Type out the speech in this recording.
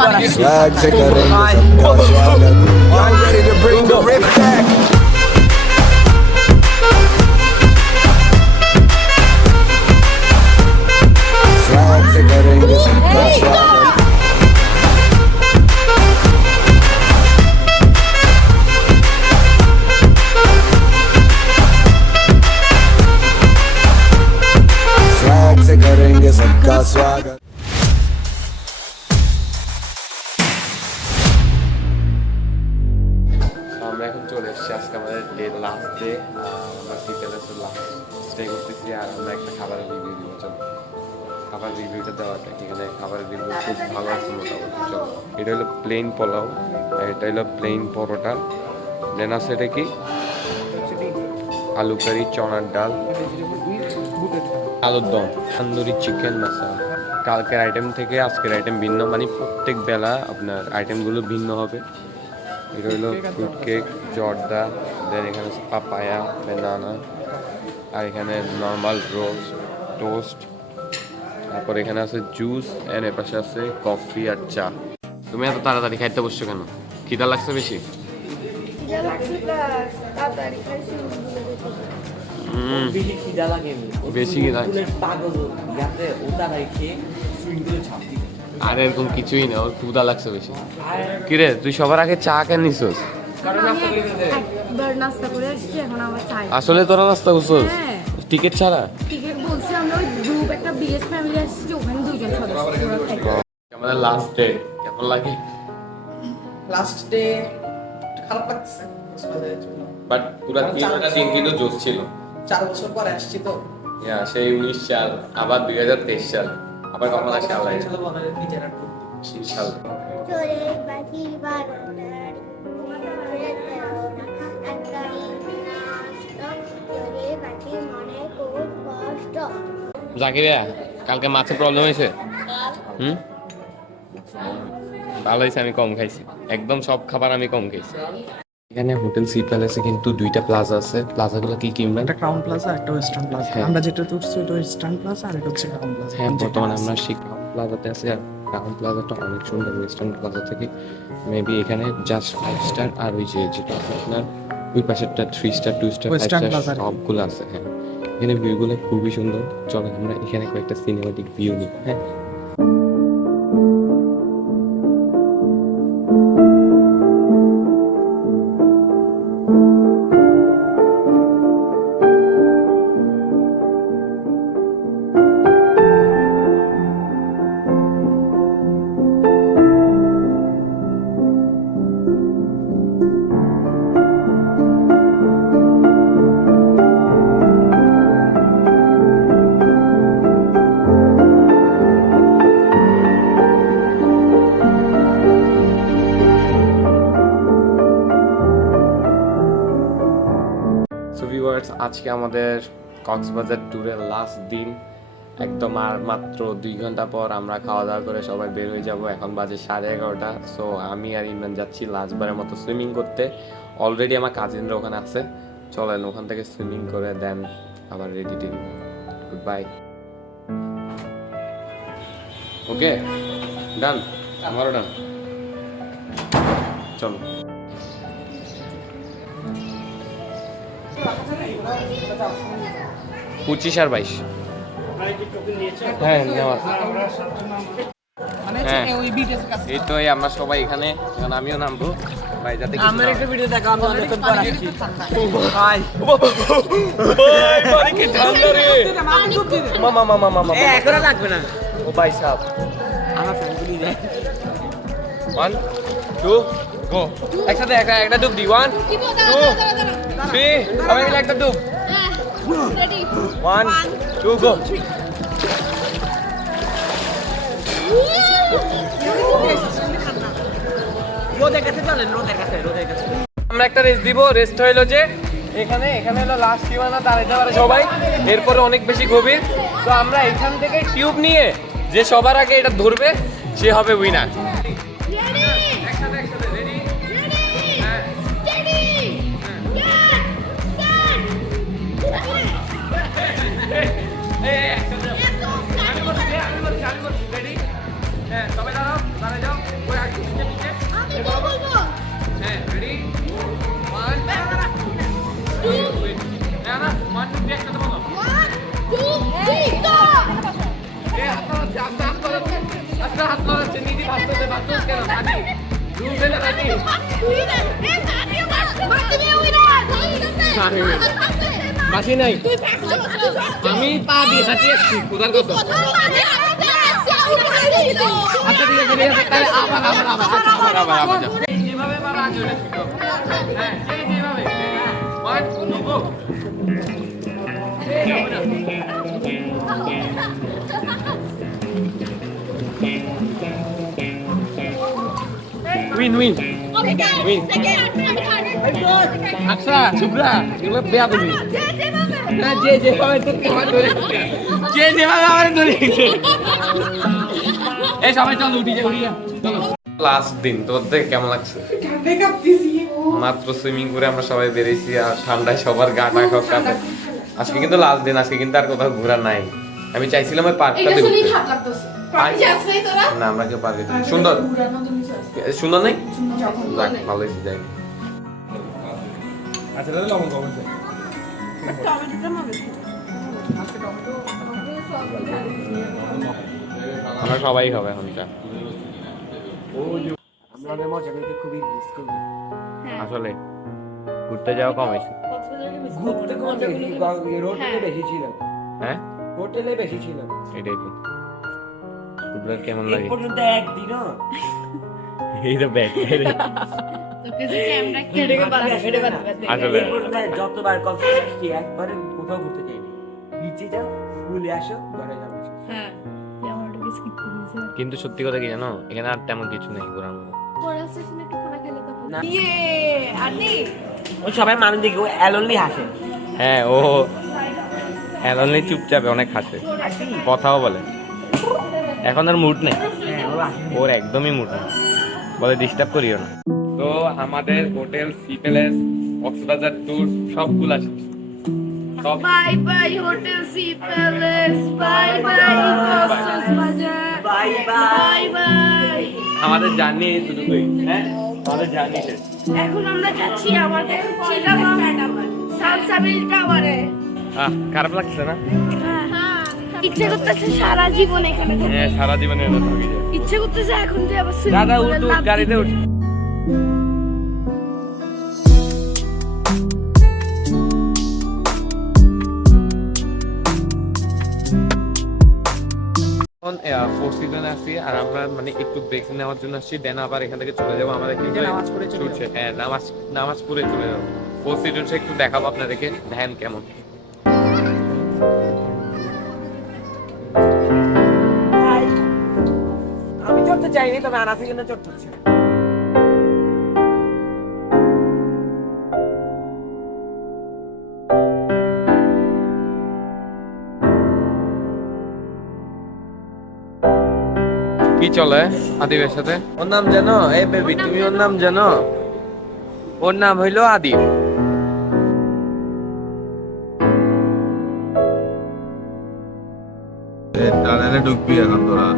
Swag से करेंगे सबका स्वागत Y'all ready to bring the riff back Swag से करेंगे सबका स्वागत Swag से करेंगे सबका स्वागत আমরা এখন চলে এসেছি আজকে আমাদের ডে লাস্ট ডে আমরা সিটেলেসের লাস্ট স্টে করতেছি আর আমরা একটা খাবারের রিভিউ দিব চলো খাবার রিভিউটা দেওয়া যাক এখানে খাবারের রিভিউ খুব ভালো আছে মোটামুটি চলো এটা হলো প্লেন পোলাও আর এটা হলো প্লেন পরোটা দেন আছে এটা কি আলু কারি চনার ডাল আলুর দম তন্দুরি চিকেন মশলা কালকের আইটেম থেকে আজকের আইটেম ভিন্ন মানে প্রত্যেক বেলা আপনার আইটেমগুলো ভিন্ন হবে এটা হলো ফ্রুট কেক জর্দা দেন এখানে আছে পাপায়া বেনানা আর এখানে নর্মাল রোস্ট টোস্ট তারপর এখানে আছে জুস এন্ড এর পাশে আছে কফি আর চা তুমি এত তাড়াতাড়ি খাইতে বসছো কেন খিদা লাগছে বেশি বেশি খিদা আর এরকম কিছুই না ওর ক্ষুধা লাগছে বেশি কিরে তুই সবার আগে চা কেন নিছিস আসলে তোরা নাস্তা করছিস টিকিট ছাড়া টিকিট বলছি আমরা ওই গ্রুপ একটা বিএস ফ্যামিলি আসছে ওখানে দুইজন সদস্য আমাদের লাস্ট ডে কেমন লাগে লাস্ট ডে খারাপ লাগছে বাট পুরো দিন কিন্তু জোশ ছিল 4 বছর পরে আসছি তো সেই 19 সাল আবার 2023 সাল আবার কখন আসে আল্লাহ ছিল বলে নিজেরা সাল চলে বাকি বারোটার চলে বাকি মনে খুব কষ্ট জাকিরিয়া কালকে মাছের প্রবলেম হয়েছে ভালো হয়েছে আমি কম খাইছি একদম সব খাবার আমি কম খাইছি এখানে হোটেল সি প্যালেসে কিন্তু দুইটা প্লাজা আছে প্লাজাগুলো কি কি একটা ক্রাউন প্লাজা একটা ওয়েস্টার্ন প্লাজা আমরা যেটা তুলছি ওটা ওয়েস্টার্ন প্লাজা আর এটা হচ্ছে ক্রাউন প্লাজা হ্যাঁ বর্তমানে আমরা সেই ক্রাউন প্লাজাতে আছি আর ক্রাউন প্লাজাটা অনেক সুন্দর ওয়েস্টার্ন প্লাজা থেকে মেবি এখানে জাস্ট 5 স্টার আর ওই যে যেটা আপনার ওই পাশেরটা 3 স্টার 2 স্টার 5 স্টার সবগুলো আছে হ্যাঁ এখানে ভিউগুলো খুবই সুন্দর চলেন আমরা এখানে কয়েকটা সিনেমাটিক ভিউ নিই হ্যাঁ আজকে আমাদের কক্সবাজার ট্যুরের লাস্ট দিন একদম আর মাত্র 2 ঘন্টা পর আমরা খাওয়া দাওয়া করে সবাই বের হয়ে যাব এখন বাজে 11:30 সো আমি আর ইমরান যাচ্ছি লাস্টবারের মতো সুইমিং করতে অলরেডি আমার কাজিনরা ওখানে আছে চলেন ওখান থেকে সুইমিং করে দেন আবার ready teddy good bye okay ডান আমারও ডান চলো 25 আর 22 হ্যাঁ নেওয়া হ্যাঁ এই তো আমরা সবাই এখানে এখন আমিও নামবো ভাই যাতে আমার একটা ভিডিও দেখো আমি অনেকক্ষণ পর আসছি ভাই ভাই কি ঠান্ডা রে মামা মামা মামা এ এখন লাগবে না ও ভাই সাহেব আমার ফ্যামিলি যায় 1 2 গো একসাথে একটা ডুব দি 1 2 3 আমি মিলে একটা ডুব 1 2 গো রোদের কাছে চলেন রোদের কাছে আমরা একটা রেস্ট দিব রেস্ট হইলো যে এখানে হলো লাস্ট সীমানা দাঁড়াইতে পারে সবাই এরপরে অনেক বেশি গভীর তো আমরা এখান থেকে টিউব নিয়ে যে সবার আগে এটা ধরবে সে হবে উইনার সবাই দাঁড়াও দাঁড়ায় যাও বাসি নাই আমি পা দিয়ে হাঁটিয়ে আসছি কোথার কত আচ্ছা ঠিক আছে তাহলে আবার যেভাবে বাবা আজ ওটা ছিল হ্যাঁ যেভাবে one to go win win win আচ্ছা শুভ্রা এগুলো বেয়া তুমি না যে যেভাবে আমার ধরেছে এই সবাই চল উঠি যা চলো লাস্ট দিন তোদের কেমন লাগছে মাত্র সুইমিং করে আমরা সবাই বেরিয়েছি আর ঠান্ডায় সবার গাটা কাঁপে আজকে কিন্তু লাস্ট দিন আজকে কিন্তু আর কোথাও ঘোরা নাই আমি চাইছিলাম ওই পার্কটাতে না আমরা কেউ পার্কে সুন্দর সুন্দর নেই ভালো হয়েছে যাই আচ্ছা তাহলে লবণ কম আছে আমরা সবাই খাবো এখন চা আমরা মজা করতে খুবই মিস করি আসলে ঘুরতে যাওয়া কম হয়েছে ঘুরতে কোন হোটেলে বেশি ছিলাম হ্যাঁ হোটেলে বেশি ছিলাম এটাই তো শুভ্রার কেমন লাগে পর্যন্ত একদিনও এই তো ব্যাগ আসলে যতবার কথা বলছি একবারে কোথাও ঘুরতে যাইনি বিচে যাও ভুলে আসো ঘরে যাবো কিন্তু সত্যি কথা কি জানো এখানে আর তেমন কিছু নেই ঘোরার মতো ওই সবাই মানুষ দেখি ও অ্যালোনলি হাসে হ্যাঁ ও অ্যালনলি চুপচাপে অনেক হাসে কথাও বলে এখন আর মুড নেই ওর একদমই মুড নেই বলে ডিস্টার্ব করিও না তো আমাদের hotel sea palace Cox's Bazar tour সবগুলো আছে সব bye bye hotel sea palace bye bye Cox's Bazar bye bye bye আমাদের জার্নি শুধুই হ্যাঁ আমাদের জার্নি শেষ এখন আমরা যাচ্ছি আমাদের চিটাগং সালসাবিল টাওয়ারে খারাপ লাগছে না ইচ্ছে করতেছে সারা জীবন এখানে থাকতে। হ্যাঁ সারা জীবনে এটা থাকি যায় ইচ্ছে করতেছে এখন যে আবার সুইমিং দাদা পুলে উঠ লাফ গাড়িতে দিতে। উঠ ফোর সিজনে আসছি আর আমরা মানে একটু ব্রেক নেওয়ার জন্য আসছি দেন আবার এখান থেকে চলে যাবো আমাদের কিন্তু নামাজ পড়ে চলে ছুটছে হ্যাঁ নামাজ পড়ে চলে যাবো ফোর সিজনসে একটু দেখাবো আপনাদেরকে ধ্যান কেমন আমি চড়তে চাইনি তবে আনাসের জন্য চড়তে হচ্ছে কি চলে আদিবের সাথে ওর নাম জানো এই বেবি তুমি ওর নাম জানো ওর নাম হইলো আদিব টানেলে ঢুকবি এখন তোরা